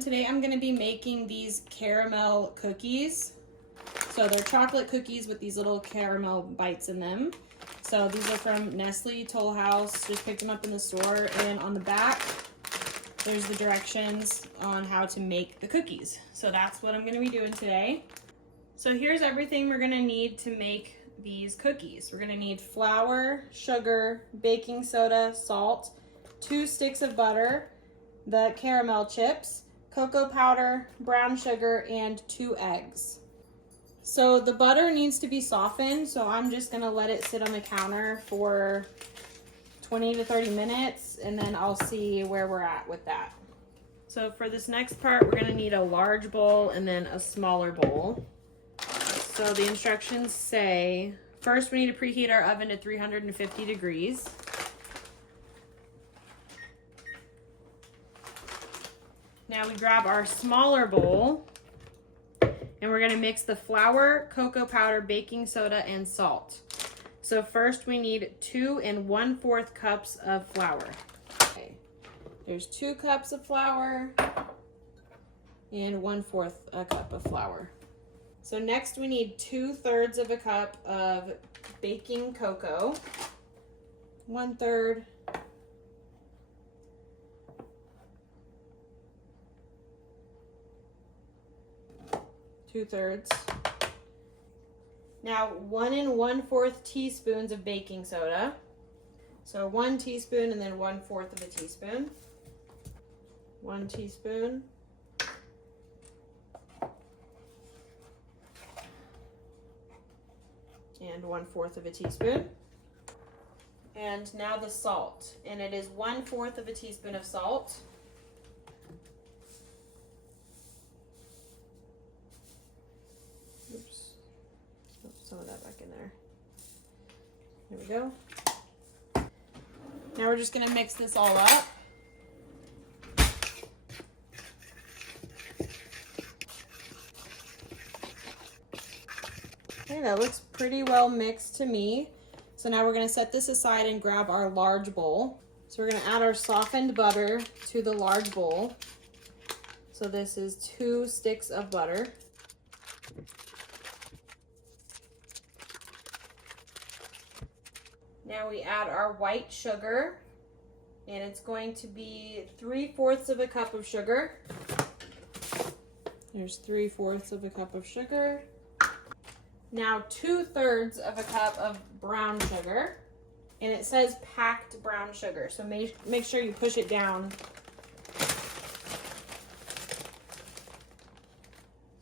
everyone. Today I'm going to be making these caramel cookies. So they're chocolate cookies with these little caramel bites in them. So these are from Nestle Toll House. Just picked them up in the store, and on the back there's the directions on how to make the cookies. So that's what I'm going to be doing today. So here's everything we're going to need to make these cookies. We're going to need flour, sugar, baking soda, salt, 2 sticks of butter, the caramel chips, cocoa powder, brown sugar, and 2 eggs. So the butter needs to be softened, so I'm just gonna let it sit on the counter for 20 to 30 minutes, and then I'll see where we're at with that. So for this next part, we're gonna need a large bowl and then a smaller bowl. So the instructions say, first we need to preheat our oven to 350 degrees. Now we grab our smaller bowl and we're going to mix the flour, cocoa powder, baking soda, and salt. So first we need 2 1/4 cups of flour. Okay. There's 2 cups of flour and 1/4 a cup of flour. So next we need 2/3 of a cup of baking cocoa, 1/3, two-thirds. Now 1 1/4 teaspoons of baking soda. So 1 teaspoon and then 1/4 of a teaspoon. 1 teaspoon. And 1/4 of a teaspoon. And now the salt. And it is 1/4 of a teaspoon of salt. Oops. Put some of that back in there. There we go. Now we're just going to mix this all up. Okay, that looks pretty well mixed to me. So now we're going to set this aside and grab our large bowl. So we're going to add our softened butter to the large bowl. So this is 2 sticks of butter. Now we add our white sugar, and it's going to be 3/4 of a cup of sugar. There's 3/4 of a cup of sugar. Now 2/3 of a cup of brown sugar, and it says packed brown sugar, so make sure you push it down.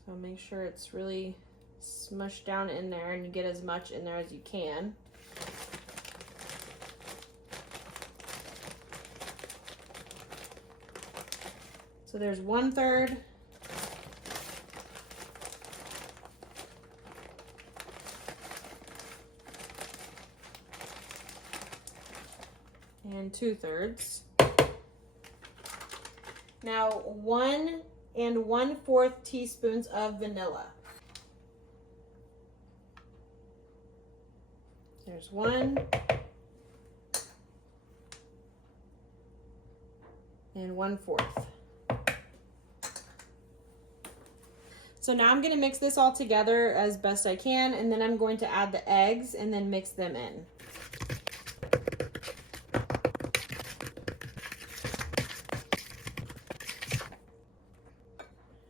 So make sure it's really smushed down in there and you get as much in there as you can. So there's 1/3. And 2/3. Now 1 1/4 teaspoons of vanilla. There's 1. And 1/4. So now I'm going to mix this all together as best I can, and then I'm going to add the eggs and then mix them in.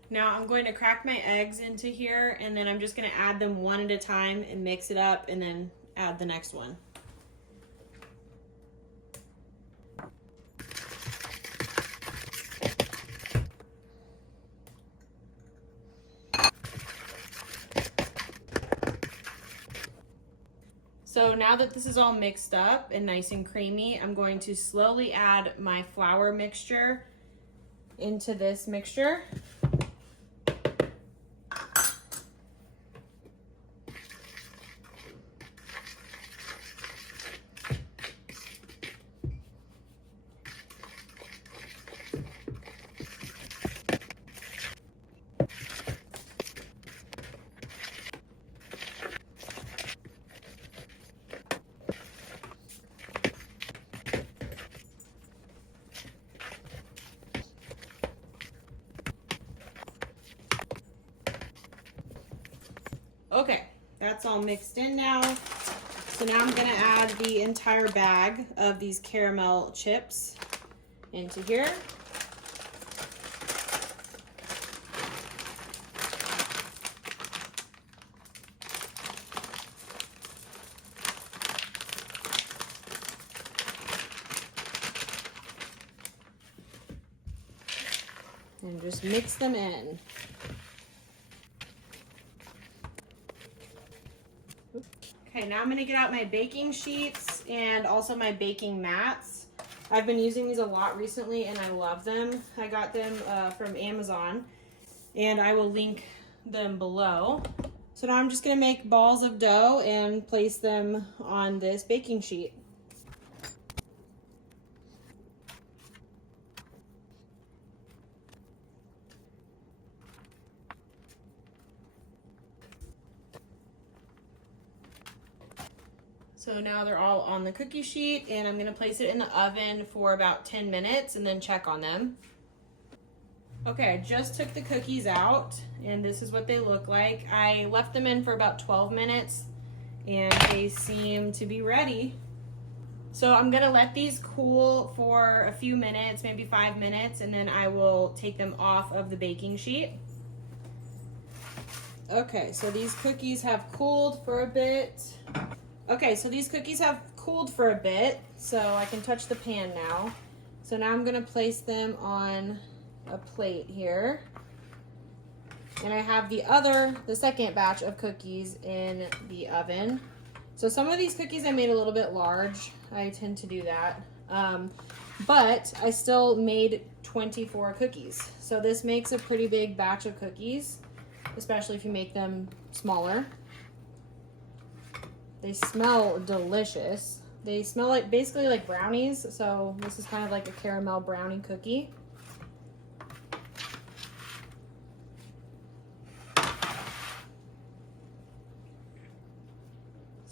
Now I'm going to crack my eggs into here, and then I'm just going to add them one at a time and mix it up, and then add the next one. So now that this is all mixed up and nice and creamy, I'm going to slowly add my flour mixture into this mixture. Okay, that's all mixed in now. So now I'm gonna add the entire bag of these caramel chips into here. And just mix them in. Okay, now I'm going to get out my baking sheets and also my baking mats. I've been using these a lot recently and I love them. I got them from Amazon and I will link them below. So now I'm just going to make balls of dough and place them on this baking sheet. So now they're all on the cookie sheet and I'm gonna place it in the oven for about 10 minutes and then check on them. Okay, I just took the cookies out and this is what they look like. I left them in for about 12 minutes and they seem to be ready. So I'm gonna let these cool for a few minutes, maybe 5 minutes, and then I will take them off of the baking sheet. Okay, so these cookies have cooled for a bit. Okay, so these cookies have cooled for a bit, so I can touch the pan now. So now I'm gonna place them on a plate here. And I have the second batch of cookies in the oven. So some of these cookies I made a little bit large. I tend to do that. But I still made 24 cookies. So this makes a pretty big batch of cookies, especially if you make them smaller. They smell delicious. They smell like basically like brownies, so this is kind of like a caramel brownie cookie.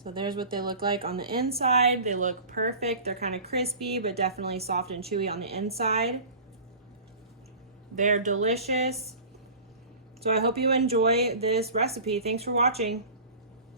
So there's what they look like on the inside. They look perfect. They're kind of crispy, but definitely soft and chewy on the inside. They're delicious. So I hope you enjoy this recipe. Thanks for watching.